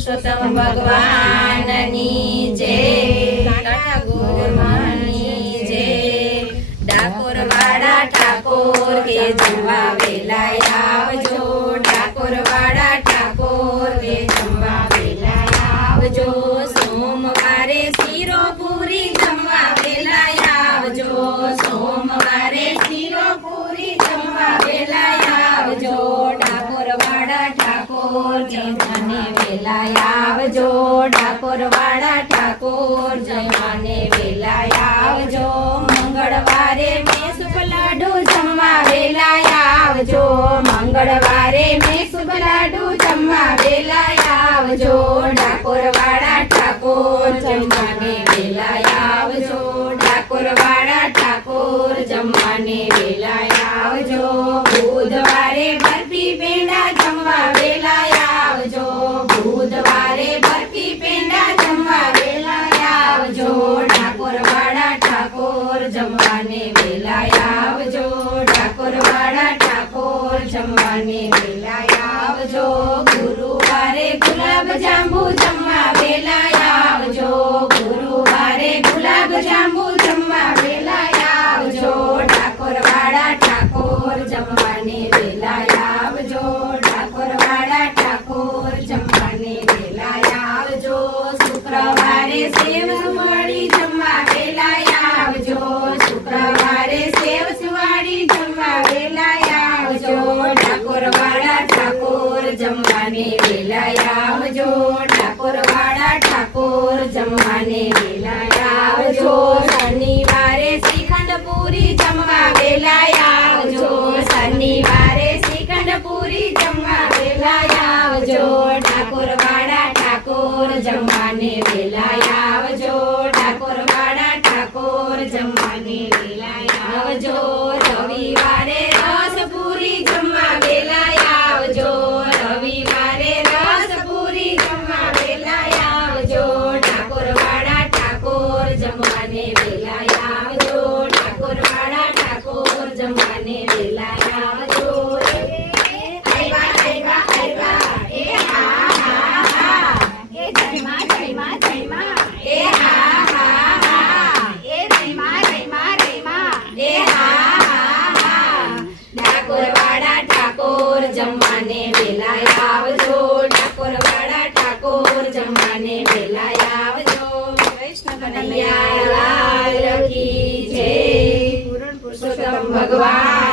પુરુષોત્તમ ભગવાનની જય, ઠાકોર માની જય। ડાકોર વાળા ઠાકોર કે જમવા વેલા આવજો, ડાકોર વાળા ઠાકોર કે જમવા વેલા આવજો। સોમવારે શીરો પૂરી જમવા વેલા આવજો, સોમવારે શીરો પૂરી જમવા વેલા આવજો। ડાકોર વાળા ઠાકોર જમવાને વેલા આવજો, ડાકોર વાળા ઠાકોર જમવાને વેલા આવજો। મંગળવારે મેં શુભ લાડુ જમવા વેલા આવજો, મંગળવારે મેં શુભ લાડુ જમવા વેલા આવજો। ડાકોર વાળા ઠાકોર જમવાને વેલા આવજો, ડાકોર વાળા ઠાકોર જમવાને વેલા આવજો। બુધવારે બરફી પેંડા જમવા વેલા આવજો, બુધવારે બરફી પેંડા જમવા વેલા આવજો। ડાકોર વાળા ઠાકોર જમવાને વેલા આવજો, ડાકોર વાળા ઠાકોર જમવાને વેલા આવજો। ગુરુવારે ગુલાબ જાંબુ જમવા વેલા આવજો, ગુરુવારે ગુલાબ જાંબુ જમવા વેલા આવજો। ડાકોર વાળા ઠાકોર જમવાને વેલા આવજો, ડાકોર વાળા ઠાકોર જમવાને વેલા આવજો। શુક્રવારે સેવ સુવાળી જમવા વેલા આવજો, શુક્રવારે સેવ સુવાળી જમવા વેલા આવજો। ડાકોર વાળા ઠાકોર જમવાને વેલા આવજો, ડાકોર વાળા ઠાકોર જમવાને વેલા આવજો। શનિવારે શ્રીખંડ પૂરી જમવા વેલા આવજો, શનિવારે શ્રીખંડ પૂરી જમવા વેલા આવજો। ડાકોર વાળા ઠાકોર જમવાને વેલા આવજો, ડાકોર વાળા ઠાકોર જમવાને વેલા આવજો। રવિવારે રસ પૂરી જમવા વેલા આવજો, રવિવારે રસ પૂરી જમવા વેલા આવજો। ડાકોર વાળા ઠાકોર જમવાને વેલા આવજો, ડાકોર વાળા ઠાકોર જમવાને વેલા આવજો। આવ્યા આવ્યા આવ્યા એ હા હા હા, એ જય માં જય માં જય માં, એ હા હા હા, એ જય માં જય માં જય માં, એ હા હા હા। ડાકોર વાળા ઠાકોર જમવાને વેલા આવજો, ડાકોર વાળા ઠાકોર જમવાને વેલા આવજો। વૈષ્ણવ કનૈયા લાલ કી જય, પુરુષોત્તમ ભગવાન